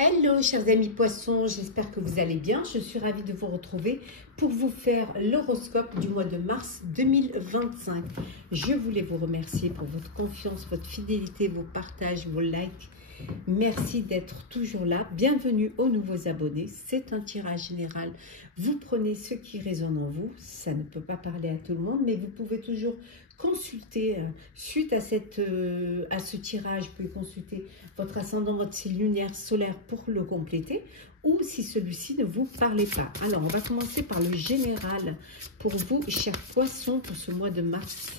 Hello chers amis poissons, j'espère que vous allez bien. Je suis ravie de vous retrouver pour vous faire l'horoscope du mois de mars 2025. Je voulais vous remercier pour votre confiance, votre fidélité, vos partages, vos likes. Merci d'être toujours là. Bienvenue aux nouveaux abonnés. C'est un tirage général. Vous prenez ce qui résonne en vous. Ça ne peut pas parler à tout le monde, mais vous pouvez toujours consulter suite à ce tirage. Vous pouvez consulter votre ascendant, votre signe lunaire, solaire pour le compléter, ou si celui-ci ne vous parlait pas. Alors, on va commencer par le général pour vous, chers poissons, pour ce mois de mars.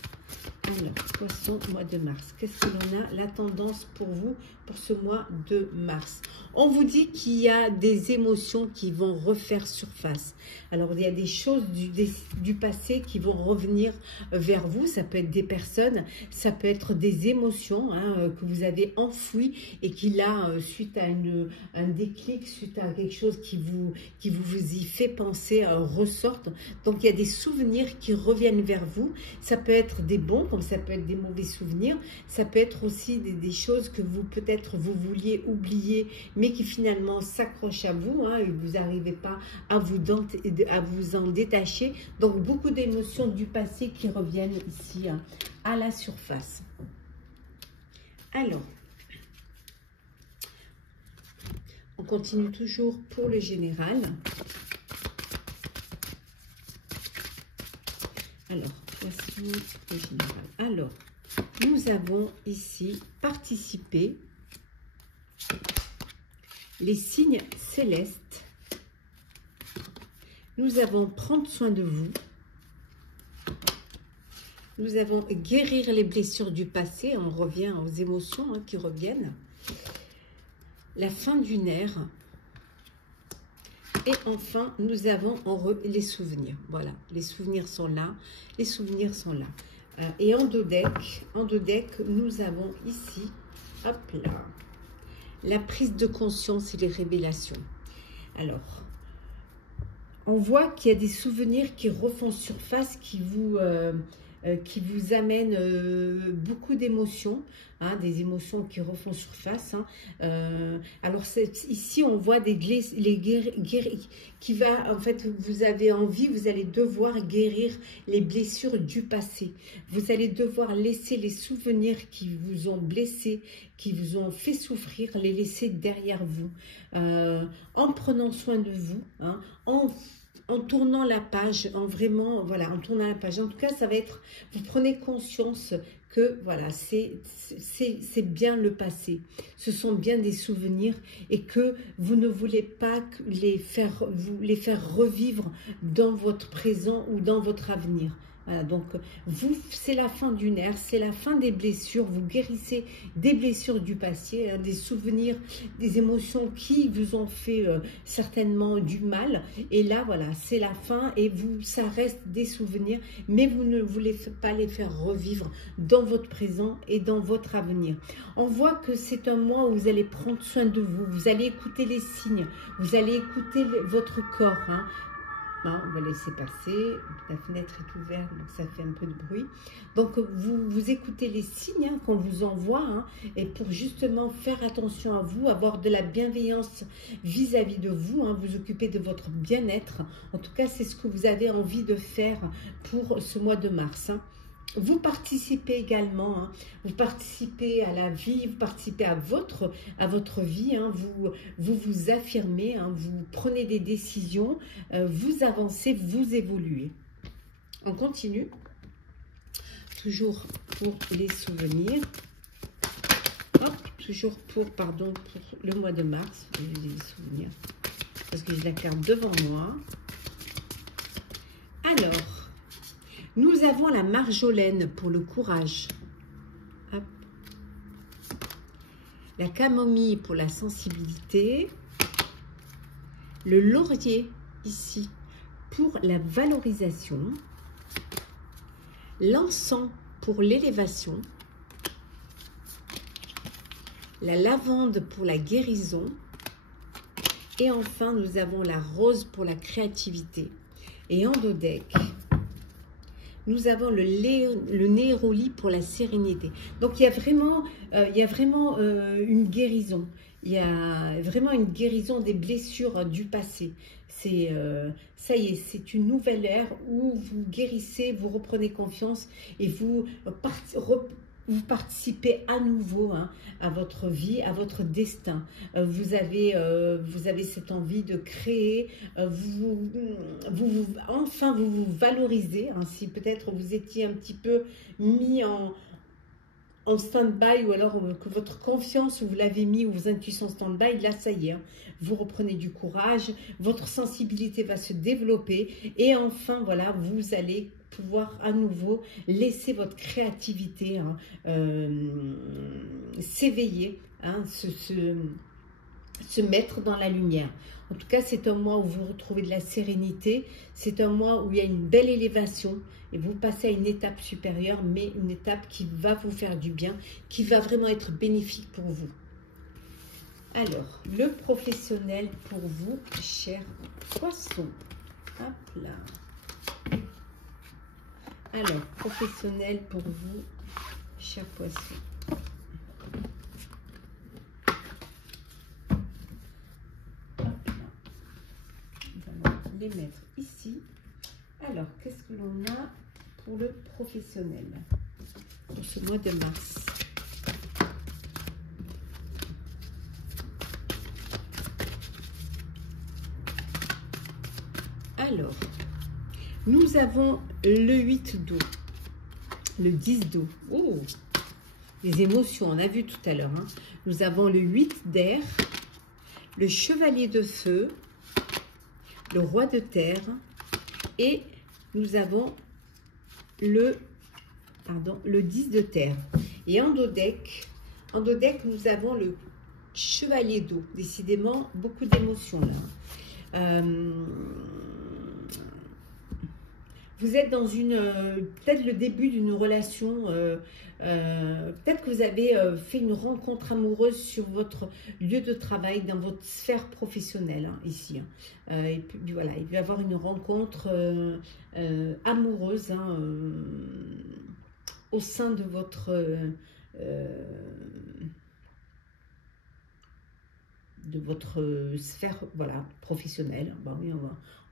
Alors, poisson, mois de mars. Qu'est-ce que l'on a? La tendance pour vous pour ce mois de mars. On vous dit qu'il y a des émotions qui vont refaire surface. Alors, il y a des choses du passé qui vont revenir vers vous. Ça peut être des personnes, ça peut être des émotions que vous avez enfouies et qui là, suite à un déclic, suite à quelque chose qui vous y fait penser, ressortent. Donc, il y a des souvenirs qui reviennent vers vous. Ça peut être des bons, comme ça peut être des mauvais souvenirs. Ça peut être aussi des choses que vous peut-être vous vouliez oublier, mais qui finalement s'accrochent à vous et vous n'arrivez pas à vous en détacher. Donc, beaucoup d'émotions du passé qui reviennent ici à la surface. Alors, on continue toujours pour le général. Alors, voici le général. Alors, nous avons ici participé les signes célestes. Nous avons prendre soin de vous. Nous avons guérir les blessures du passé. On revient aux émotions qui reviennent. La fin d'une ère. Et enfin, nous avons les souvenirs. Voilà, les souvenirs sont là. Les souvenirs sont là. Et en deux decks, nous avons ici, hop là, la prise de conscience et les révélations. Alors, on voit qu'il y a des souvenirs qui refont surface, qui vous amènent beaucoup d'émotions, des émotions qui refont surface. Alors ici, on voit qui va, en fait, vous avez envie, vous allez devoir guérir les blessures du passé. Vous allez devoir laisser les souvenirs qui vous ont blessé, qui vous ont fait souffrir, les laisser derrière vous, en prenant soin de vous, en tournant la page, en tournant la page. En tout cas, ça va être, vous prenez conscience que voilà, c'est bien le passé. Ce sont bien des souvenirs et que vous ne voulez pas les faire revivre dans votre présent ou dans votre avenir. Voilà, donc vous, c'est la fin d'une ère, c'est la fin des blessures, vous guérissez des blessures du passé, des souvenirs, des émotions qui vous ont fait certainement du mal. Et là, voilà, c'est la fin et ça reste des souvenirs, mais vous ne voulez pas les faire revivre dans votre présent et dans votre avenir. On voit que c'est un mois où vous allez prendre soin de vous, vous allez écouter les signes, vous allez écouter votre corps, on va laisser passer. La fenêtre est ouverte, donc ça fait un peu de bruit. Donc, vous écoutez les signes qu'on vous envoie et pour justement faire attention à vous, avoir de la bienveillance vis-à-vis de vous, vous occuper de votre bien-être. En tout cas, c'est ce que vous avez envie de faire pour ce mois de mars. Vous participez également, vous participez à la vie, vous participez à votre vie, vous affirmez, vous prenez des décisions, vous avancez, vous évoluez. On continue, toujours pour les souvenirs, toujours pour le mois de mars, les souvenirs, parce que j'ai la carte devant moi. Alors, nous avons la marjolaine pour le courage. Hop. La camomille pour la sensibilité. Le laurier ici pour la valorisation. L'encens pour l'élévation. La lavande pour la guérison. Et enfin, nous avons la rose pour la créativité. Et en deux decks, nous avons le néroli pour la sérénité. Donc, il y a vraiment une guérison. Il y a vraiment une guérison des blessures du passé. C'est ça y est, c'est une nouvelle ère où vous guérissez, vous reprenez confiance et vous participez à nouveau, hein, à votre vie, à votre destin. Vous avez cette envie de créer, enfin vous vous valorisez, hein, si peut-être vous étiez un petit peu mis en stand-by, ou alors que votre confiance, vous l'avez mis, ou vos intuitions en stand-by, là ça y est, hein, vous reprenez du courage, votre sensibilité va se développer, et enfin voilà, vous allez pouvoir à nouveau laisser votre créativité, hein, s'éveiller, hein, se mettre dans la lumière. En tout cas, c'est un mois où vous retrouvez de la sérénité, c'est un mois où il y a une belle élévation et vous passez à une étape supérieure, mais une étape qui va vous faire du bien, qui va vraiment être bénéfique pour vous. Alors, le professionnel pour vous, chers poissons. Hop là. Alors, professionnel pour vous, chers poissons. Les mettre ici. Alors, qu'est-ce que l'on a pour le professionnel pour ce mois de mars? Alors, nous avons le 8 d'eau, le 10 d'eau. Oh, les émotions, on a vu tout à l'heure. Hein. Nous avons le 8 d'air, le chevalier de feu, le roi de terre, et nous avons le 10 de terre. Et en dos deck, nous avons le chevalier d'eau. Décidément, beaucoup d'émotions là. Vous êtes dans peut-être le début d'une relation, peut-être que vous avez fait une rencontre amoureuse sur votre lieu de travail, dans votre sphère professionnelle, hein, ici. Et puis voilà, il va y avoir une rencontre amoureuse, hein, au sein de votre sphère, voilà, professionnelle. Bon, oui,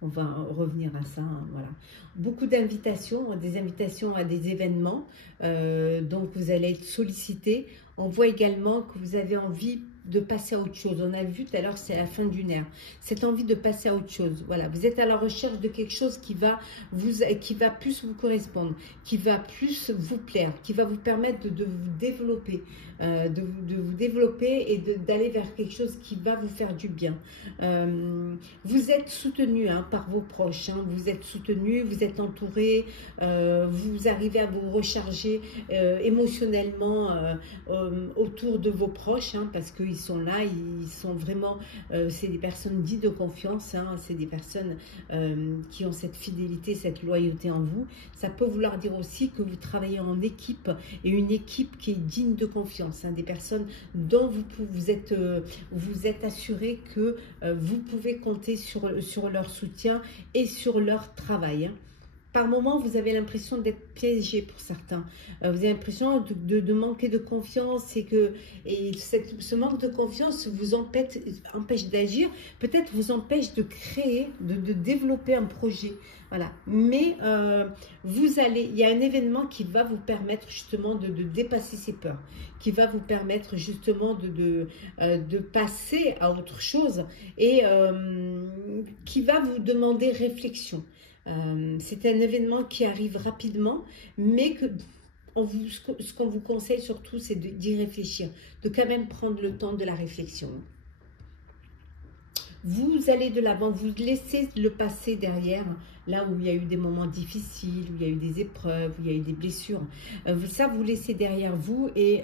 on va revenir à ça, hein, voilà. Beaucoup d'invitations, des invitations à des événements, donc vous allez être sollicité. On voit également que vous avez envie de passer à autre chose. On a vu tout à l'heure, c'est la fin d'une ère. Cette envie de passer à autre chose. Voilà, vous êtes à la recherche de quelque chose qui va plus vous correspondre, qui va plus vous plaire, qui va vous permettre de vous développer, de vous développer et d'aller vers quelque chose qui va vous faire du bien. Vous êtes soutenu, hein, par vos proches. Hein, vous êtes soutenu, vous êtes entouré, vous arrivez à vous recharger émotionnellement autour de vos proches, hein, parce qu'ils sont là, ils sont vraiment, c'est des personnes dites de confiance, hein, c'est des personnes qui ont cette fidélité, cette loyauté en vous. Ça peut vouloir dire aussi que vous travaillez en équipe, et une équipe qui est digne de confiance, hein, des personnes dont vous êtes assuré que vous pouvez compter sur leur soutien et sur leur travail. Hein. Par moments, vous avez l'impression d'être piégé pour certains. Vous avez l'impression de manquer de confiance, ce manque de confiance vous empêche d'agir, peut-être vous empêche de créer, de développer un projet. Voilà. Mais il y a un événement qui va vous permettre justement de dépasser ces peurs, qui va vous permettre justement de passer à autre chose, et qui va vous demander réflexion. C'est un événement qui arrive rapidement, mais ce qu'on vous conseille surtout, c'est d'y réfléchir, de quand même prendre le temps de la réflexion. Vous allez de l'avant, vous laissez le passé derrière, là où il y a eu des moments difficiles, où il y a eu des épreuves, où il y a eu des blessures. Ça, vous laissez derrière vous, et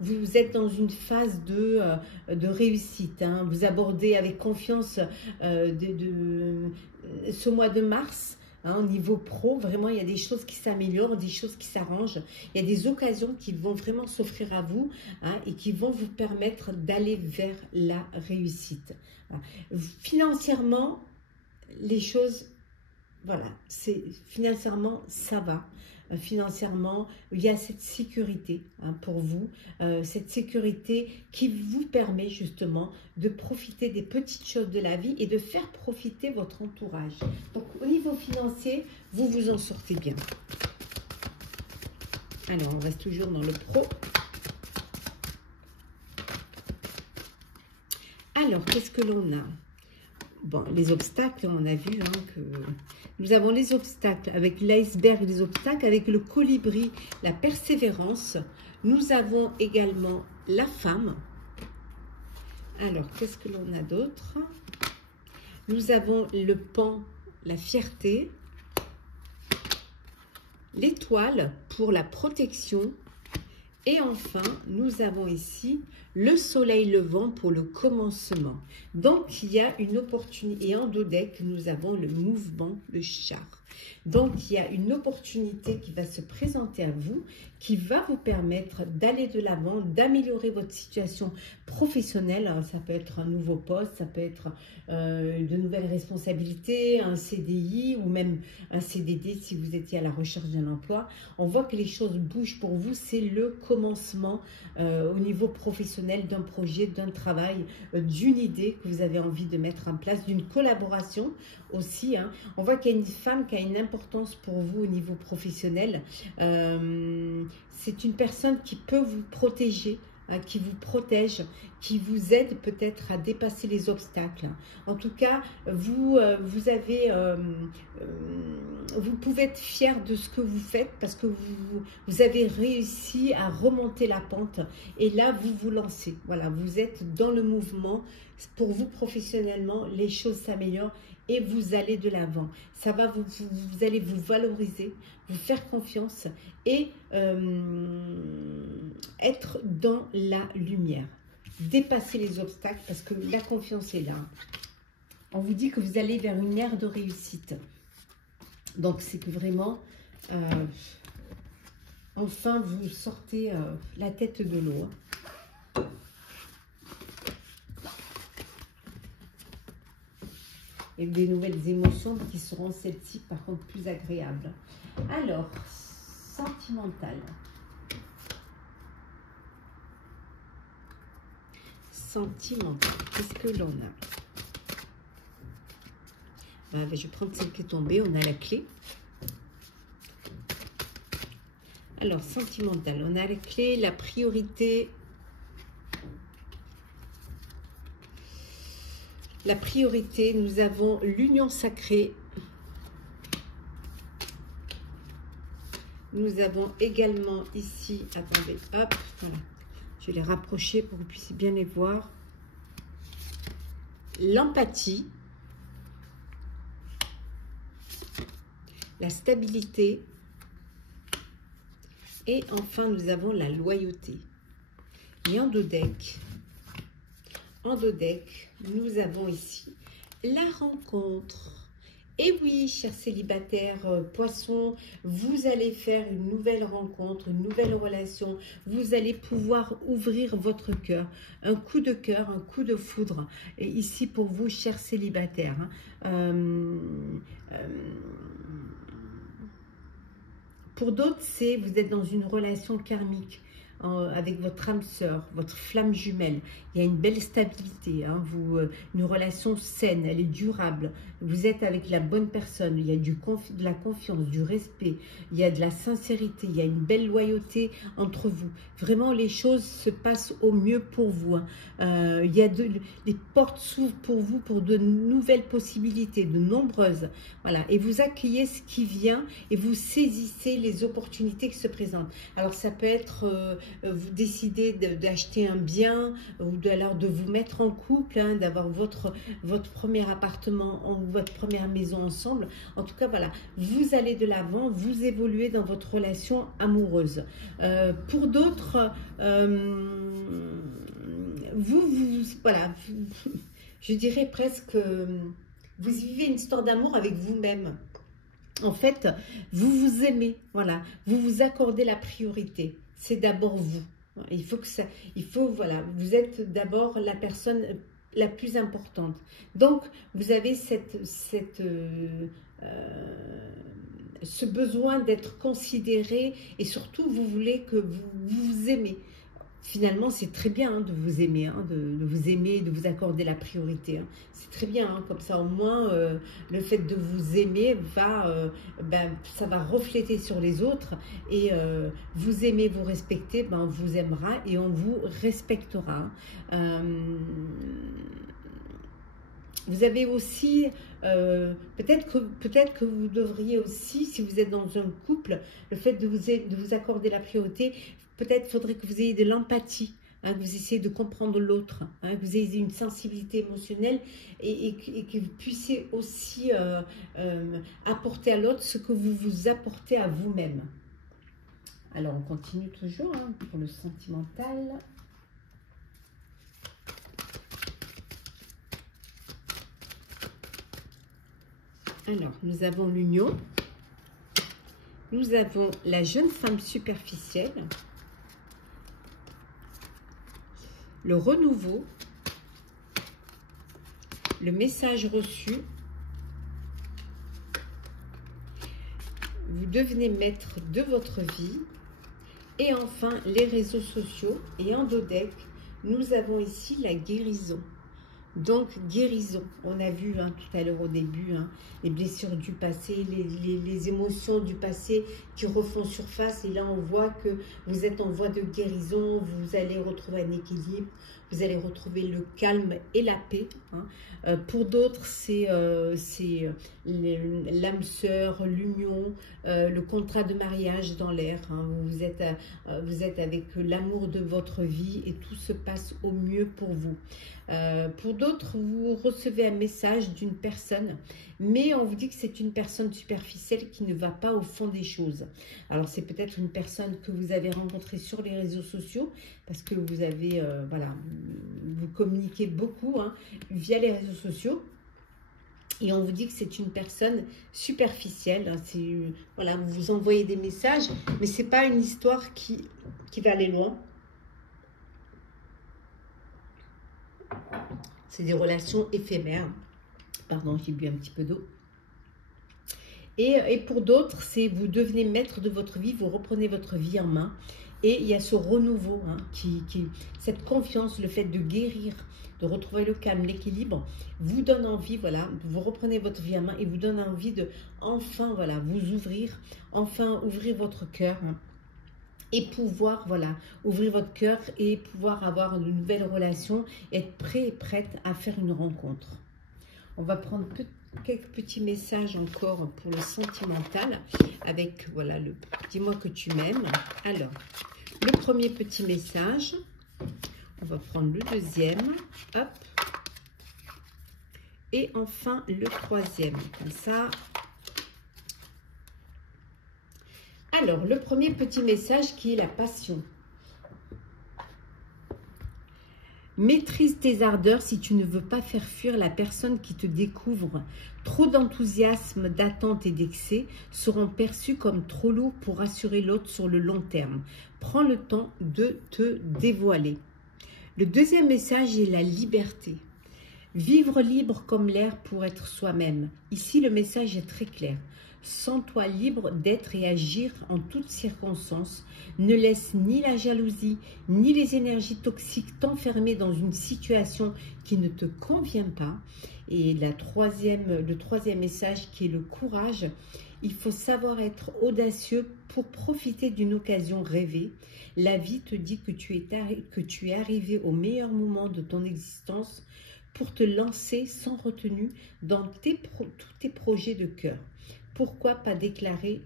vous êtes dans une phase de réussite. Hein. Vous abordez avec confiance ce mois de mars. Hein, au niveau pro, vraiment, il y a des choses qui s'améliorent, des choses qui s'arrangent. Il y a des occasions qui vont vraiment s'offrir à vous, hein, et qui vont vous permettre d'aller vers la réussite. Voilà. Financièrement, les choses, voilà, financièrement, ça va. financièrement, il y a cette sécurité hein, pour vous, cette sécurité qui vous permet justement de profiter des petites choses de la vie et de faire profiter votre entourage. Donc au niveau financier, vous vous en sortez bien. Alors, on reste toujours dans le pro. Alors, qu'est-ce que l'on a? Bon, les obstacles, on a vu hein, que nous avons les obstacles avec l'iceberg, les obstacles avec le colibri, la persévérance. Nous avons également la femme. Alors, qu'est-ce que l'on a d'autre? Nous avons le pan, la fierté. L'étoile pour la protection. Et enfin, nous avons ici le soleil levant pour le commencement. Donc, il y a une opportunité. Et en dos deck, nous avons le mouvement, le char. Donc, il y a une opportunité qui va se présenter à vous, qui va vous permettre d'aller de l'avant, d'améliorer votre situation professionnelle. Alors, ça peut être un nouveau poste, ça peut être de nouvelles responsabilités, un CDI ou même un CDD si vous étiez à la recherche d'un emploi. On voit que les choses bougent pour vous. C'est le commencement au niveau professionnel d'un projet, d'un travail, d'une idée que vous avez envie de mettre en place, d'une collaboration aussi. Hein. On voit qu'il y a une femme qui a une importance pour vous au niveau professionnel. C'est une personne qui peut vous protéger, hein, qui vous protège, qui vous aide peut-être à dépasser les obstacles. En tout cas, vous pouvez être fier de ce que vous faites parce que vous avez réussi à remonter la pente et là, vous vous lancez. Voilà, vous êtes dans le mouvement. Pour vous, professionnellement, les choses s'améliorent et vous allez de l'avant. Ça va vous allez vous valoriser, vous faire confiance et être dans la lumière. Dépasser les obstacles parce que la confiance est là. On vous dit que vous allez vers une ère de réussite. Donc, c'est que vraiment, enfin, vous sortez la tête de l'eau. Hein. Et des nouvelles émotions qui seront celles-ci, par contre, plus agréables. Alors, sentimental. Sentimental. Qu'est-ce que l'on a? Ben, je vais prendre celle qui est tombée. On a la clé. Alors, sentimental. On a la clé, la priorité. La priorité, nous avons l'union sacrée. Nous avons également ici, attendez, hop, voilà. Je vais les rapprocher pour que vous puissiez bien les voir. L'empathie. La stabilité. Et enfin, nous avons la loyauté. Et en dos deck, nous avons ici la rencontre. Et oui, chers célibataires, poissons, vous allez faire une nouvelle rencontre, une nouvelle relation. Vous allez pouvoir ouvrir votre cœur. Un coup de cœur, un coup de foudre. Et ici pour vous, chers célibataires. Pour d'autres, c'est vous êtes dans une relation karmique. Avec votre âme sœur, votre flamme jumelle. Il y a une belle stabilité, hein, une relation saine, elle est durable. Vous êtes avec la bonne personne, il y a de la confiance, du respect, il y a de la sincérité, il y a une belle loyauté entre vous. Vraiment, les choses se passent au mieux pour vous. Hein. Il y a les portes s'ouvrent pour vous pour de nouvelles possibilités, de nombreuses. Voilà. Et vous accueillez ce qui vient et vous saisissez les opportunités qui se présentent. Alors, ça peut être... vous décidez d'acheter un bien ou de vous mettre en couple, hein, d'avoir votre premier appartement ou votre première maison ensemble. En tout cas, voilà, vous allez de l'avant, vous évoluez dans votre relation amoureuse. Pour d'autres, voilà, je dirais presque, vous vivez une histoire d'amour avec vous-même. En fait, vous vous aimez, voilà, vous vous accordez la priorité. C'est d'abord vous. Voilà, vous êtes d'abord la personne la plus importante. Donc, vous avez ce besoin d'être considéré et surtout vous voulez que vous aimez. Finalement, c'est très bien de vous aimer, de vous aimer, de vous accorder la priorité. C'est très bien, comme ça au moins le fait de vous aimer ça va refléter sur les autres et vous aimer, vous respecter, on vous aimera et on vous respectera. Vous avez aussi, peut-être que vous devriez aussi, si vous êtes dans un couple, le fait de vous accorder la priorité, peut-être faudrait que vous ayez de l'empathie, que vous essayez de comprendre l'autre, que vous ayez une sensibilité émotionnelle et que vous puissiez aussi apporter à l'autre ce que vous vous apportez à vous-même. Alors, on continue toujours pour le sentimental. Alors, nous avons l'union, nous avons la jeune femme superficielle, le renouveau, le message reçu, vous devenez maître de votre vie, et enfin les réseaux sociaux. Et en dos deck, nous avons ici la guérison. Donc, guérison, on a vu tout à l'heure au début, les blessures du passé, les émotions du passé qui refont surface. Et là, on voit que vous êtes en voie de guérison, vous allez retrouver un équilibre, vous allez retrouver le calme et la paix. Pour d'autres, c'est l'âme sœur, l'union, le contrat de mariage dans l'air. Vous êtes avec l'amour de votre vie et tout se passe au mieux pour vous. Pour d'autres, vous recevez un message d'une personne, mais on vous dit que c'est une personne superficielle qui ne va pas au fond des choses. Alors, c'est peut-être une personne que vous avez rencontrée sur les réseaux sociaux, parce que vous avez, vous communiquez beaucoup via les réseaux sociaux. Et on vous dit que c'est une personne superficielle. Voilà, vous vous envoyez des messages, mais ce n'est pas une histoire qui va aller loin. C'est des relations éphémères. Pardon, j'ai bu un petit peu d'eau. Et pour d'autres, c'est vous devenez maître de votre vie, vous reprenez votre vie en main. Et il y a ce renouveau, cette confiance, le fait de guérir, de retrouver le calme, l'équilibre, vous donne envie, voilà, vous reprenez votre vie en main et vous donne envie de enfin, voilà, vous ouvrir, enfin ouvrir votre cœur. Et pouvoir, voilà, ouvrir votre cœur et pouvoir avoir une nouvelle relation, être prêt et prête à faire une rencontre. On va prendre quelques petits messages encore pour le sentimental avec, voilà, le « dis-moi que tu m'aimes ». Alors, le premier petit message, on va prendre le deuxième, hop, et enfin le troisième, comme ça. Alors, le premier petit message qui est la passion. Maîtrise tes ardeurs si tu ne veux pas faire fuir la personne qui te découvre. Trop d'enthousiasme, d'attente et d'excès seront perçus comme trop lourds pour rassurer l'autre sur le long terme. Prends le temps de te dévoiler. Le deuxième message est la liberté. Vivre libre comme l'air pour être soi-même. Ici, le message est très clair. Sens-toi libre d'être et agir en toutes circonstances. Ne laisse ni la jalousie, ni les énergies toxiques t'enfermer dans une situation qui ne te convient pas. Et le troisième message qui est le courage. Il faut savoir être audacieux pour profiter d'une occasion rêvée. La vie te dit que tu es arrivé au meilleur moment de ton existence pour te lancer sans retenue dans tous tes projets de cœur. Pourquoi pas déclarer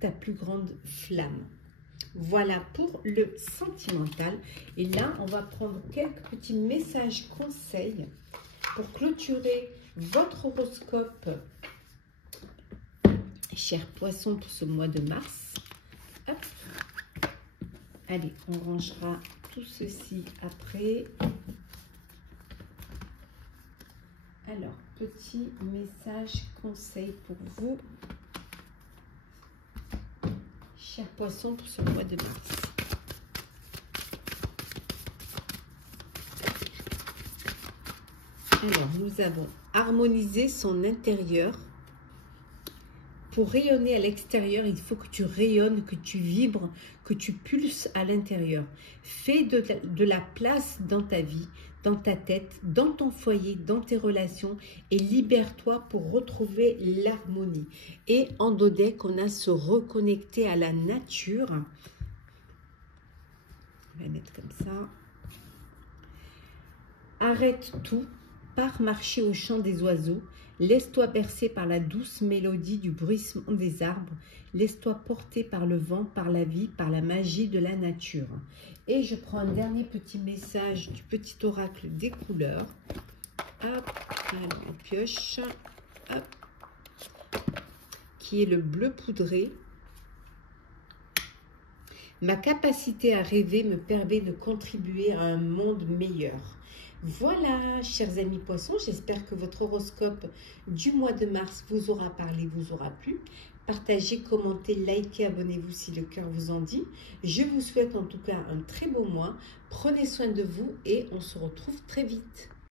ta plus grande flamme? Voilà pour le sentimental. Et là, on va prendre quelques petits messages conseils pour clôturer votre horoscope, chers poissons, pour ce mois de mars. Hop. Allez, on rangera tout ceci après. Alors, petit message conseil pour vous, chers poissons, pour ce mois de mars. Alors, nous avons harmonisé son intérieur, Pour rayonner à l'extérieur, il faut que tu rayonnes, que tu vibres, que tu pulses à l'intérieur. Fais de la place dans ta vie, dans ta tête, dans ton foyer, dans tes relations et libère-toi pour retrouver l'harmonie. Et en dos deck, on a se reconnecter à la nature. On va mettre comme ça. Arrête tout, pars marcher au chant des oiseaux. Laisse-toi bercer par la douce mélodie du bruissement des arbres. Laisse-toi porter par le vent, par la vie, par la magie de la nature. Et je prends un dernier petit message du petit oracle des couleurs. Hop, alors on pioche. Hop, qui est le bleu poudré. Ma capacité à rêver me permet de contribuer à un monde meilleur. Voilà, chers amis poissons, j'espère que votre horoscope du mois de mars vous aura parlé, vous aura plu. Partagez, commentez, likez, abonnez-vous si le cœur vous en dit. Je vous souhaite en tout cas un très beau mois. Prenez soin de vous et on se retrouve très vite.